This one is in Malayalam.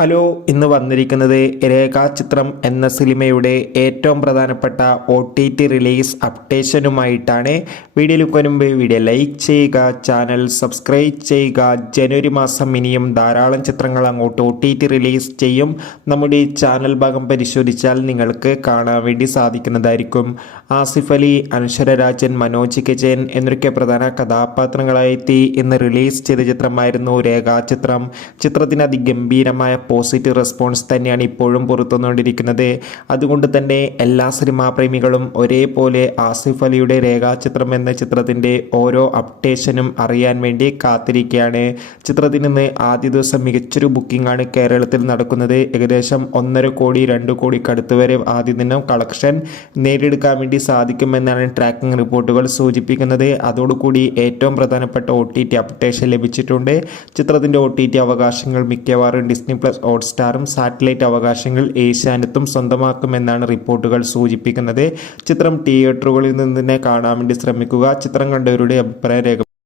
ഹലോ, ഇന്ന് വന്നിരിക്കുന്നത് രേഖാചിത്രം എന്ന സിനിമയുടെ ഏറ്റവും പ്രധാനപ്പെട്ട OTT റിലീസ് അപ്ഡേഷനുമായിട്ടാണ്. വീഡിയോയിലേക്ക് മുൻപ് വീഡിയോ ലൈക്ക് ചെയ്യുക, ചാനൽ സബ്സ്ക്രൈബ് ചെയ്യുക. ജനുവരി മാസം ഇനിയും ധാരാളം ചിത്രങ്ങൾ അങ്ങോട്ട് OTT റിലീസ് ചെയ്യും. നമ്മുടെ ഈ ചാനൽ ഭാഗം പരിശോധിച്ചാൽ നിങ്ങൾക്ക് കാണാൻ വേണ്ടി സാധിക്കുന്നതായിരിക്കും. ആസിഫ് അലി, അനശ്വര രാജൻ, മനോജ് കെ ജയൻ എന്നൊക്കെ പ്രധാന കഥാപാത്രങ്ങളായെത്തി ഇന്ന് റിലീസ് ചെയ്ത ചിത്രമായിരുന്നു രേഖാചിത്രം. ചിത്രത്തിന് അതിഗംഭീരമായ പോസിറ്റീവ് റെസ്പോൺസ് തന്നെയാണ് ഇപ്പോഴും പുറത്തുവന്നുകൊണ്ടിരിക്കുന്നത്. അതുകൊണ്ട് തന്നെ എല്ലാ സിനിമാ പ്രേമികളും ഒരേപോലെ ആസിഫ് അലിയുടെ രേഖാചിത്രം എന്ന ചിത്രത്തിൻ്റെ ഓരോ അപ്ഡേഷനും അറിയാൻ വേണ്ടി കാത്തിരിക്കുകയാണ്. ചിത്രത്തിന് ഇന്ന് ആദ്യ ദിവസം മികച്ചൊരു ബുക്കിംഗ് ആണ് കേരളത്തിൽ നടക്കുന്നത്. ഏകദേശം 1.5 കോടി 2 കോടിക്കടുത്ത് വരെ ആദ്യ ദിനം കളക്ഷൻ നേടിയെടുക്കാൻ വേണ്ടി സാധിക്കുമെന്നാണ് ട്രാക്കിംഗ് റിപ്പോർട്ടുകൾ സൂചിപ്പിക്കുന്നത്. അതോടുകൂടി ഏറ്റവും പ്രധാനപ്പെട്ട OTT അപ്ഡേഷൻ ലഭിച്ചിട്ടുണ്ട്. ചിത്രത്തിൻ്റെ OTT അവകാശങ്ങൾ മിക്കവാറും ഡിസ്നി പ്ലസ് ഹോട്ട്സ്റ്റാറും സാറ്റലൈറ്റ് അവകാശങ്ങൾ ഏഷ്യാനെറ്റും സ്വന്തമാക്കുമെന്നാണ് റിപ്പോർട്ടുകൾ സൂചിപ്പിക്കുന്നത്. ചിത്രം തിയേറ്ററുകളിൽ നിന്ന് തന്നെ കാണാൻ വേണ്ടി ശ്രമിക്കുക. ചിത്രം കണ്ടവരുടെ അഭിപ്രായം രേഖ